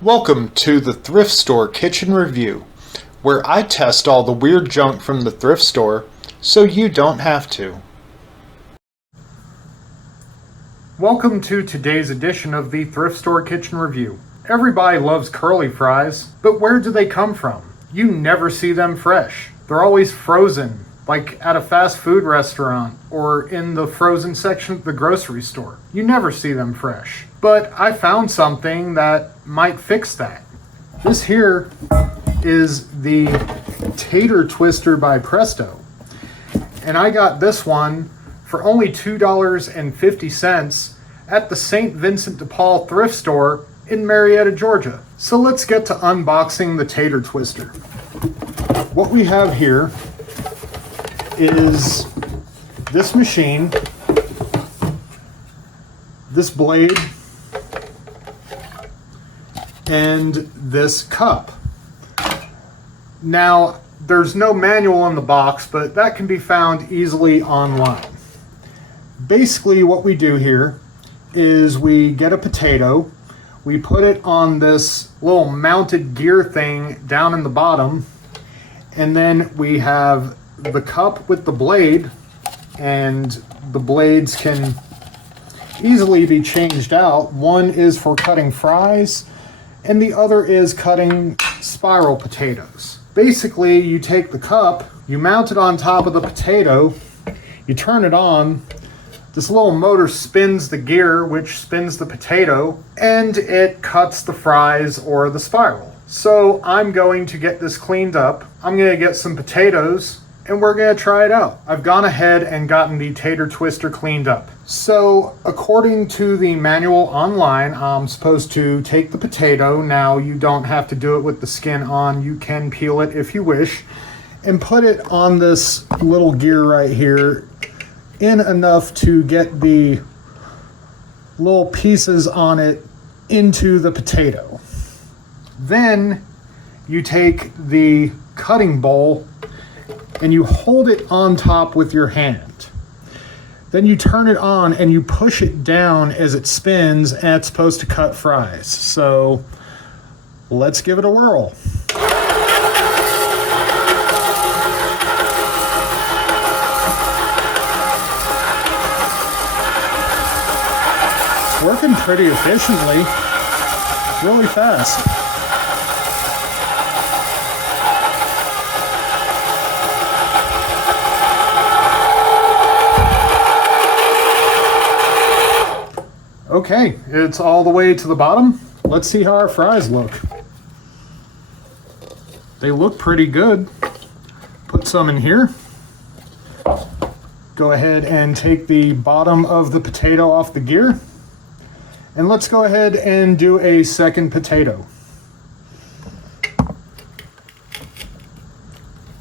Welcome to the Thrift Store Kitchen Review, where I test all the weird junk from the thrift store so you don't have to. Welcome to today's edition of the Thrift Store Kitchen Review. Everybody loves curly fries, but where do they come from? You never see them fresh. They're always frozen, like at a fast food restaurant or in the frozen section of the grocery store. You never see them fresh. But I found something that might fix that. This here is the Tater Twister by Presto. And I got this one for only $2.50 at the St. Vincent de Paul thrift store in Marietta, Georgia. So let's get to unboxing the Tater Twister. What we have here is this machine, this blade, and this cup. Now, there's no manual in the box, but that can be found easily online. Basically, what we do here is we get a potato, we put it on this little mounted gear thing down in the bottom, and then we have the cup with the blade, and the blades can easily be changed out. One is for cutting fries, and the other is cutting spiral potatoes. Basically, you take the cup, you mount it on top of the potato, you turn it on, this little motor spins the gear, which spins the potato, and it cuts the fries or the spiral. So I'm going to get this cleaned up. I'm going to get some potatoes, and we're going to try it out. I've gone ahead and gotten the Tater Twister cleaned up. So according to the manual online, I'm supposed to take the potato. Now, you don't have to do it with the skin on. You can peel it if you wish, and put it on this little gear right here in enough to get the little pieces on it into the potato. Then you take the cutting bowl and you hold it on top with your hand. Then you turn it on and you push it down as it spins, and it's supposed to cut fries. So let's give it a whirl. It's working pretty efficiently, really fast. Okay, it's all the way to the bottom. Let's see how our fries look. They look pretty good. Put some in here. Go ahead and take the bottom of the potato off the gear. And let's go ahead and do a second potato.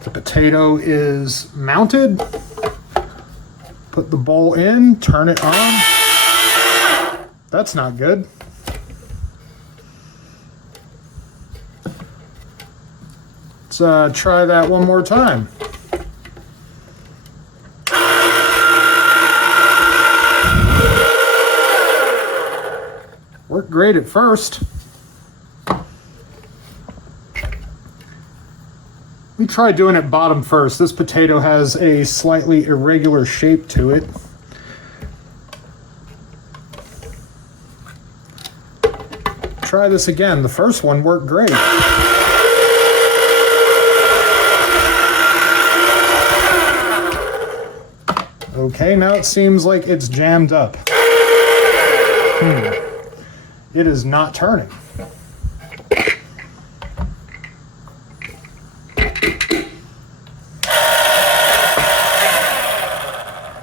The potato is mounted. Put the bowl in, turn it on. That's not good. Let's try that one more time. Worked great at first. We tried doing it bottom first. This potato has a slightly irregular shape to it. Try this again. The first one worked great. Okay, now it seems like it's jammed up. It is not turning.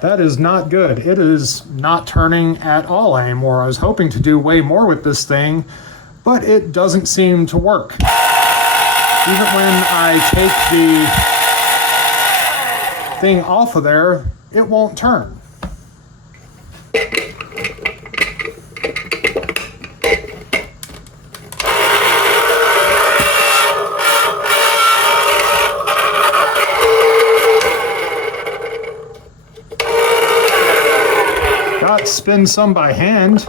That is not good. It is not turning at all anymore. I was hoping to do way more with this thing, but it doesn't seem to work. Even when I take the thing off of there, it won't turn. Got spin some by hand.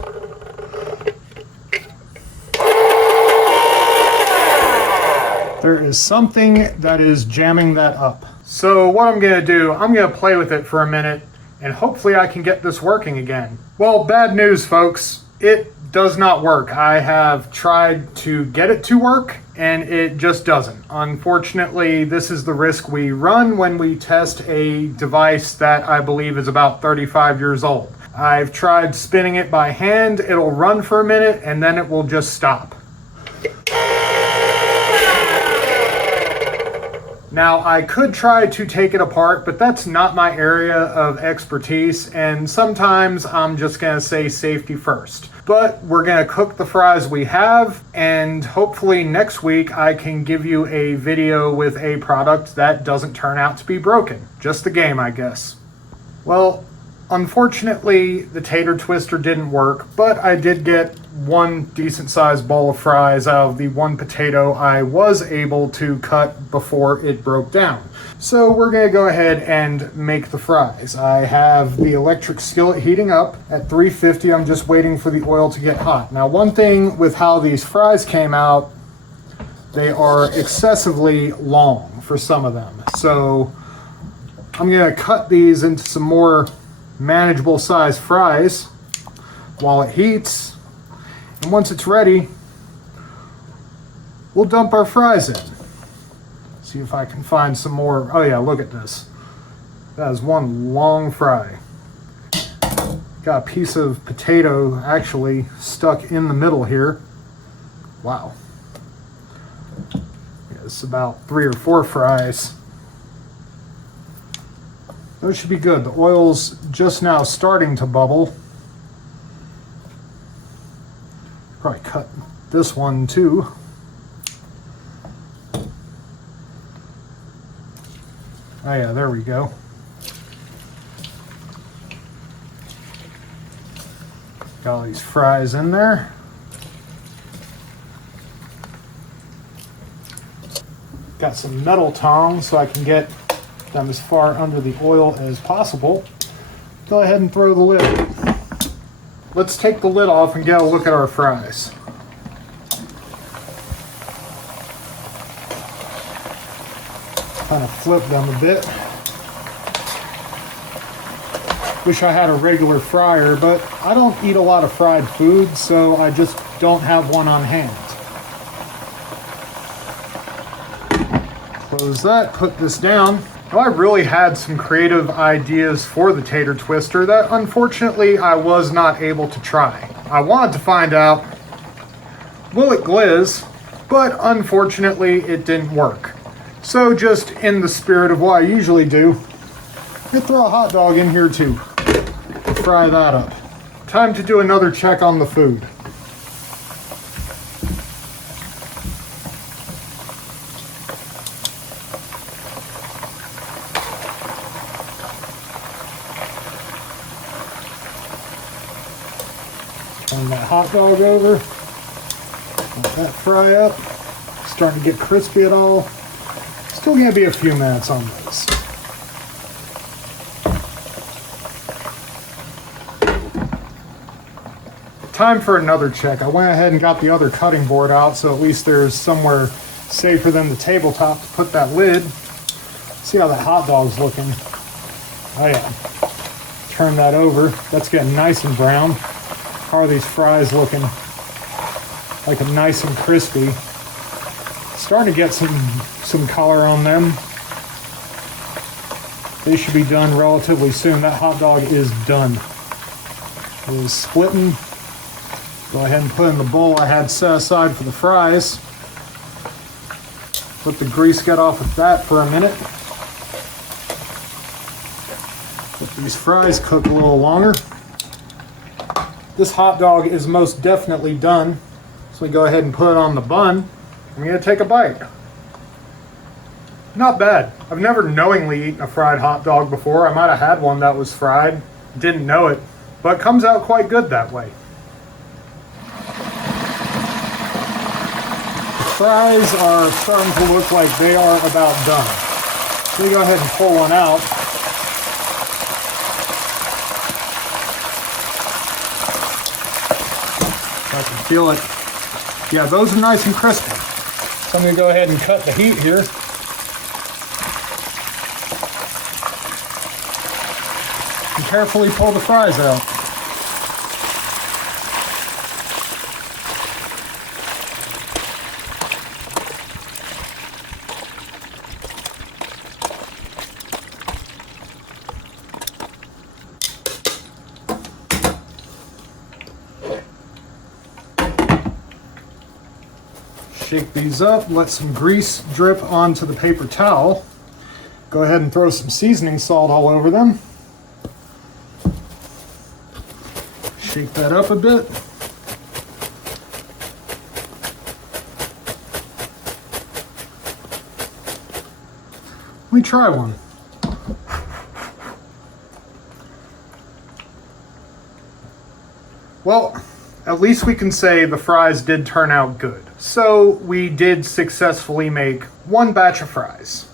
There is something that is jamming that up. So what I'm gonna do, I'm gonna play with it for a minute and hopefully I can get this working again. Well, bad news, folks. It does not work. I have tried to get it to work and it just doesn't. Unfortunately, this is the risk we run when we test a device that I believe is about 35 years old. I've tried spinning it by hand. It'll run for a minute and then it will just stop. Now, I could try to take it apart, but that's not my area of expertise, and sometimes I'm just gonna say safety first. But we're gonna cook the fries we have, and hopefully next week I can give you a video with a product that doesn't turn out to be broken. Just the game, I guess. Well, unfortunately, the tater twister didn't work, but I did get one decent sized bowl of fries out of the one potato I was able to cut before it broke down. So we're gonna go ahead and make the fries. I have the electric skillet heating up at 350. I'm just waiting for the oil to get hot. Now, one thing with how these fries came out, they are excessively long for some of them. So I'm gonna cut these into some more manageable size fries while it heats, and once it's ready we'll dump our fries in. See if I can find some more. Oh yeah, look at this. That is one long fry. Got a piece of potato actually stuck in the middle here. Wow. Yeah, it's about 3 or 4 fries. Those should be good. The oil's just now starting to bubble. Probably cut this one too. Oh yeah, there we go. Got all these fries in there. Got some metal tongs so I can get them as far under the oil as possible. Go ahead and throw the lid. Let's take the lid off and get a look at our fries. Kind of flip them a bit. Wish I had a regular fryer, but I don't eat a lot of fried food, so I just don't have one on hand. Close that, put this down. Now, I really had some creative ideas for the tater twister that unfortunately I was not able to try. I wanted to find out, will it glizz? But unfortunately it didn't work. So just in the spirit of what I usually do, I throw a hot dog in here too. Fry that up. Time to do another check on the food. Turn that hot dog over. Let that fry up. Starting to get crispy at all. Still gonna be a few minutes on this. Time for another check. I went ahead and got the other cutting board out, so at least there's somewhere safer than the tabletop to put that lid. See how that hot dog's looking. Oh yeah. Turn that over. That's getting nice and brown. How are these fries looking? Like them nice and crispy. Starting to get some color on them. They should be done relatively soon. That hot dog is done. It is splitting. Go ahead and put in the bowl I had set aside for the fries. Let the grease get off of that for a minute. Let these fries cook a little longer. This hot dog is most definitely done. So we go ahead and put it on the bun. I'm gonna take a bite. Not bad. I've never knowingly eaten a fried hot dog before. I might have had one that was fried, didn't know it, but it comes out quite good that way. The fries are starting to look like they are about done. So we go ahead and pull one out. I can feel it. Yeah, those are nice and crispy. So I'm going to go ahead and cut the heat here. And carefully pull the fries out. Shake these up, let some grease drip onto the paper towel. Go ahead and throw some seasoning salt all over them. Shake that up a bit. Let me try one. Well, at least we can say the fries did turn out good. So we did successfully make one batch of fries.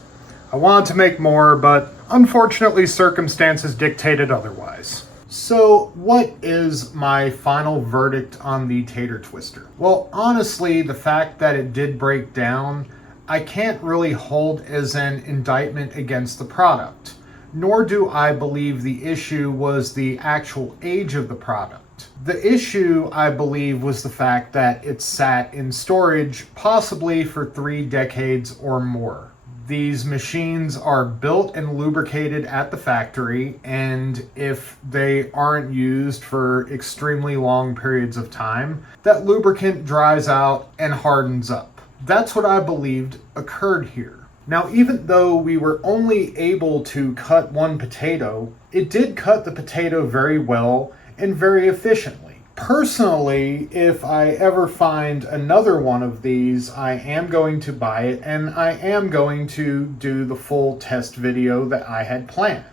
I wanted to make more, but unfortunately circumstances dictated otherwise. So what is my final verdict on the Tater Twister? Well, honestly, the fact that it did break down, I can't really hold as an indictment against the product. Nor do I believe the issue was the actual age of the product. The issue, I believe, was the fact that it sat in storage possibly for 3 decades or more. These machines are built and lubricated at the factory, and if they aren't used for extremely long periods of time, that lubricant dries out and hardens up. That's what I believed occurred here. Now, even though we were only able to cut one potato, it did cut the potato very well and very efficiently. Personally, if I ever find another one of these, I am going to buy it and I am going to do the full test video that I had planned.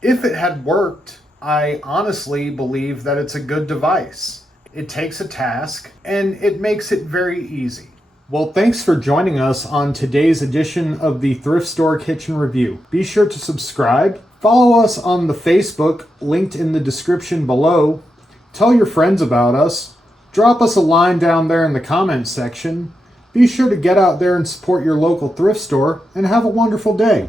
If it had worked, I honestly believe that it's a good device. It takes a task and it makes it very easy. Well, thanks for joining us on today's edition of the Thrift Store Kitchen Review. Be sure to subscribe, follow us on the Facebook, linked in the description below, tell your friends about us, drop us a line down there in the comments section. Be sure to get out there and support your local thrift store, and have a wonderful day.